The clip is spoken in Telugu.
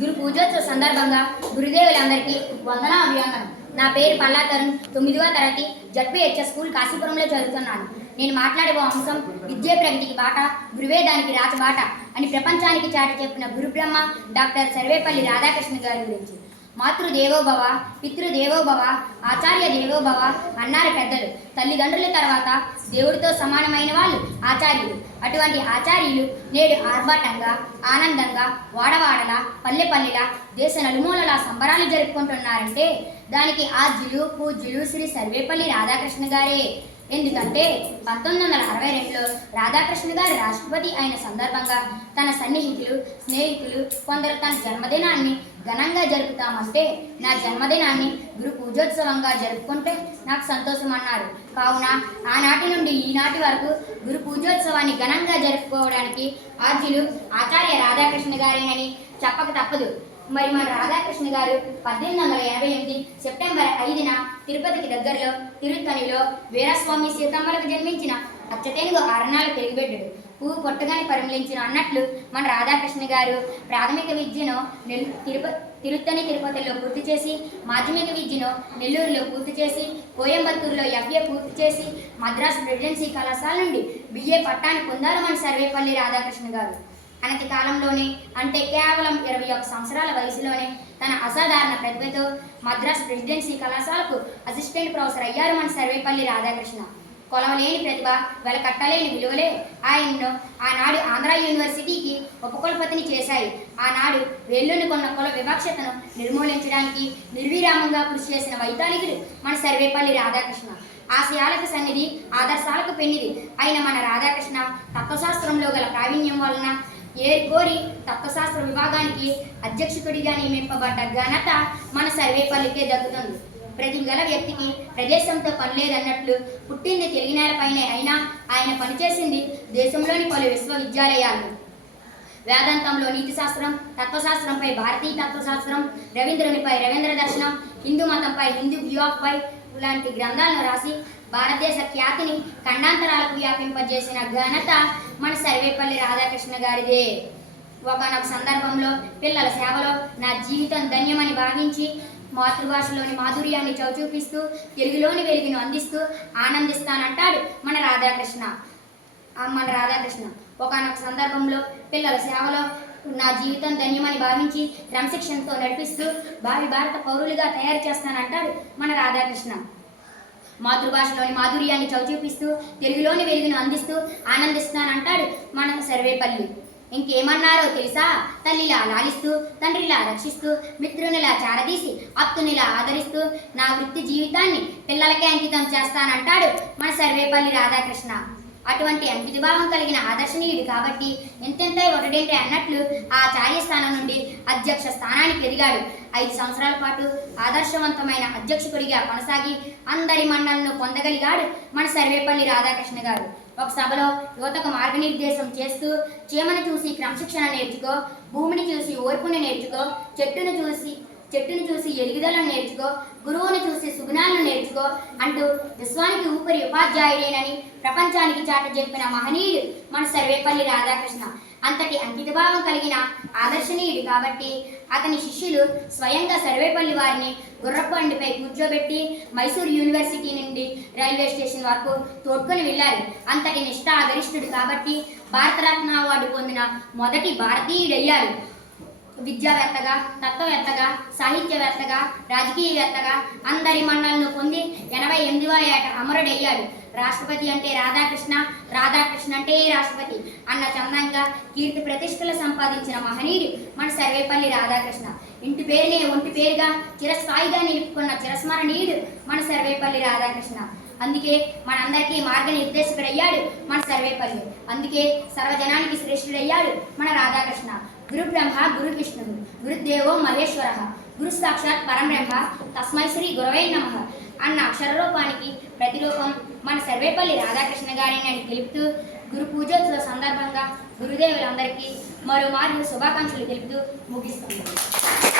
గురు పూజోత్సవ సందర్భంగా గురుదేవులందరికీ వందన అభివందనం నా పేరు పల్లా తరుణ్ తొమ్మిదవ తరగతి జడ్పీహెచ్ఎస్ స్కూల్ కాశీపురంలో చదువుతున్నాను. నేను మాట్లాడే ఓ అంశం విద్య ప్రగతికి బాట గురువే దానికి రాచబాట అని ప్రపంచానికి చాటి చెప్పిన గురు బ్రహ్మ డాక్టర్ సర్వేపల్లి రాధాకృష్ణ గారి గురించి. మాతృదేవోభవ పితృదేవోభవ ఆచార్య దేవోభవ అన్నారు పెద్దలు. తల్లిదండ్రుల తర్వాత దేవుడితో సమానమైన వాళ్ళు ఆచార్యులు. అటువంటి ఆచార్యులు నేడు ఆర్భాటంగా ఆనందంగా వాడవాడల పల్లె పల్లెల దేశ నలుమూలలా సంబరాలు జరుపుకుంటున్నారంటే దానికి ఆద్యులు పూజ్యులు శ్రీ సర్వేపల్లి రాధాకృష్ణ గారే. ఎందుకంటే పంతొమ్మిది వందల అరవై రెండులో రాధాకృష్ణ గారు రాష్ట్రపతి అయిన సందర్భంగా తన సన్నిహితులు స్నేహితులు కొందరు తన జన్మదినాన్ని ఘనంగా జరుపుతామంటే నా జన్మదినాన్ని గురు పూజోత్సవంగా జరుపుకుంటే నాకు సంతోషం అన్నారు. కావున ఆనాటి నుండి ఈనాటి వరకు గురు పూజోత్సవాన్ని ఘనంగా జరుపుకోవడానికి ఆద్యులు ఆచార్య రాధాకృష్ణ గారేనని చెప్పక తప్పదు. మరి మన రాధాకృష్ణ గారు పద్దెనిమిది వందల ఎనభై ఎనిమిది సెప్టెంబర్ ఐదున తిరుపతికి దగ్గరలో తిరుత్తణిలో వీరస్వామి సీతమ్మలకు జన్మించిన అచ్చతేనుగు అరణాలు తెలుగుబెడ్డాడు పువ్వు పొట్టగాని పరిమళించిన అన్నట్లు మన రాధాకృష్ణ గారు ప్రాథమిక విద్యను నెల్ తిరుపతి తిరుత్తణి తిరుపతిలో పూర్తి చేసి మాధ్యమిక విద్యను నెల్లూరులో పూర్తి చేసి కోయంబత్తూరులో ఎఫ్ఏ పూర్తి చేసి మద్రాసు ప్రెసిడెన్సీ కళాశాల నుండి బిఏ పట్టాన్ని పొందారు మన సర్వేపల్లి రాధాకృష్ణ గారు. అనతి కాలంలోనే అంటే కేవలం ఇరవై ఒక్క సంవత్సరాల వయసులోనే తన అసాధారణ ప్రతిభతో మద్రాస్ ప్రెసిడెన్సీ కళాశాలకు అసిస్టెంట్ ప్రొఫెసర్ అయ్యారు మన సర్వేపల్లి రాధాకృష్ణ. కొలవలేని ప్రతిభ వెలకట్టలేని విలువలే ఆయన్ను ఆనాడు ఆంధ్ర యూనివర్సిటీకి ఉపకులపతిని చేశాయి. ఆనాడు వెల్లుని కొన్న కుల వివక్షతను నిర్మూలించడానికి నిర్విరామంగా కృషి చేసిన వైతాళికులు మన సర్వేపల్లి రాధాకృష్ణ. ఆశయాలకు సన్నిధి ఆదర్శాలకు పెన్నిది అయిన మన రాధాకృష్ణ తత్వశాస్త్రంలో గల ప్రావీణ్యం వలన ఏరి తత్వశాస్త్ర విభాగానికి అధ్యక్షుడిగా నియమింపబడ్డ ఘనత మన సర్వేపల్లికే దక్కుతుంది. ప్రతి గల వ్యక్తికి ప్రదేశంతో పని లేదన్నట్లు పుట్టింది తెలుగు నేలపైనే అయినా ఆయన పనిచేసింది దేశంలోని పలు విశ్వవిద్యాలయాలు వేదాంతంలో నీతి శాస్త్రం తత్వశాస్త్రంపై భారతీయ తత్వశాస్త్రం రవీంద్రునిపై రవీంద్ర దర్శనం హిందూ మతంపై హిందూ వ్యూ ఆఫ్ పై లాంటి గ్రంథాలను రాసి భారతదేశ ఖ్యాతిని ఖండాంతరాలకు వ్యాపింపజేసిన ఘనత మన సర్వేపల్లి రాధాకృష్ణ గారిదే. ఒకనొక సందర్భంలో పిల్లల సేవలో నా జీవితం ధన్యమని భావించి మాతృభాషలోని మాధుర్యాన్ని చవిచూపిస్తూ తెలుగులోని వెలుగును అందిస్తూ ఆనందిస్తానంటాడు మన రాధాకృష్ణ. మన రాధాకృష్ణ. ఒకనొక సందర్భంలో పిల్లల సేవలో నా జీవితం ధన్యమని భావించి క్రమశిక్షణతో నడిపిస్తూ భావి భారత పౌరులుగా తయారు చేస్తానంటాడు మన రాధాకృష్ణ. మాతృభాషలోని మాధుర్యాన్ని చవిచూపిస్తూ తెలుగులోని వెలుగును అందిస్తూ ఆనందిస్తానంటాడు మన సర్వేపల్లి. ఇంకేమన్నారో తెలుసా? తల్లిలా లాలిస్తూ తండ్రిలా రక్షిస్తూ మిత్రునిలా చారదీసి అత్తునిలా ఆదరిస్తూ నా వృత్తి జీవితాన్ని పిల్లలకే అంకితం చేస్తానంటాడు మన సర్వేపల్లి రాధాకృష్ణ. అటువంటి అంకితభావం కలిగిన ఆదర్శనీయుడు కాబట్టి ఎంతెంత ఒకటేంటి అన్నట్లు ఆ ఆచార్య స్థానం నుండి అధ్యక్ష స్థానానికి ఎదిగాడు. ఐదు సంవత్సరాల పాటు ఆదర్శవంతమైన అధ్యక్షుడిగా కొనసాగి అందరి మన్నలను పొందగలిగాడు మన సర్వేపల్లి రాధాకృష్ణ గారు. ఒక సభలో యువతకు మార్గనిర్దేశం చేస్తూ చీమను చూసి క్రమశిక్షణ నేర్చుకో భూమిని చూసి ఓర్పుని నేర్చుకో చెట్టును చూసి చెట్టును చూసి ఎదుగుదలను నేర్చుకో గురువుని చూసి నేర్చుకో అంటూ విశ్వానికి ఊపిరి ఉపాధ్యాయుడేనని ప్రపంచానికి చాట చెప్పిన మహనీయుడు మన సర్వేపల్లి రాధాకృష్ణ. అంతటి అంకితభావం కలిగిన ఆదర్శనీయుడు కాబట్టి అతని శిష్యులు స్వయంగా సర్వేపల్లి వారిని గుర్రపండిపై కూర్చోబెట్టి మైసూర్ యూనివర్సిటీ నుండి రైల్వే స్టేషన్ వరకు తోడ్కొని వెళ్ళారు. అంతటి నిష్ఠా అగరిష్ఠుడు కాబట్టి భారతరత్న అవార్డు పొందిన మొదటి భారతీయుడయ్యారు. విద్యావేత్తగా తత్వవేత్తగా సాహిత్యవేత్తగా రాజకీయవేత్తగా అందరి మన్నలను పొంది ఎనభై ఎనిమిదివ ఏట అమరుడయ్యాడు. రాష్ట్రపతి అంటే రాధాకృష్ణ రాధాకృష్ణ అంటే రాష్ట్రపతి? అన్న చందంగా కీర్తి ప్రతిష్టలు సంపాదించిన మహనీయుడు మన సర్వేపల్లి రాధాకృష్ణ. ఇంటి పేరునే ఒంటి పేరుగా చిరస్థాయిగా నిలుపుకున్న చిరస్మరణీయుడు మన సర్వేపల్లి రాధాకృష్ణ. అందుకే మనందరికీ మార్గనిర్దేశకుడయ్యాడు మన సర్వేపల్లి. అందుకే సర్వజనానికి శ్రేష్ఠుడయ్యాడు మన రాధాకృష్ణ. గురు బ్రహ్మ గురు విష్ణువు గురుదేవో మహేశ్వర. గురు సాక్షాత్ పరబ్రహ్మ తస్మై శ్రీ గురవై నమ. అన్న అక్షర రూపానికి ప్రతిరూపం మన సర్వేపల్లి రాధాకృష్ణ గారిని అని తెలుపుతూ గురు పూజోత్సవ సందర్భంగా గురుదేవులందరికీ మరో మార్లు శుభాకాంక్షలు తెలుపుతూ ముగిస్తాను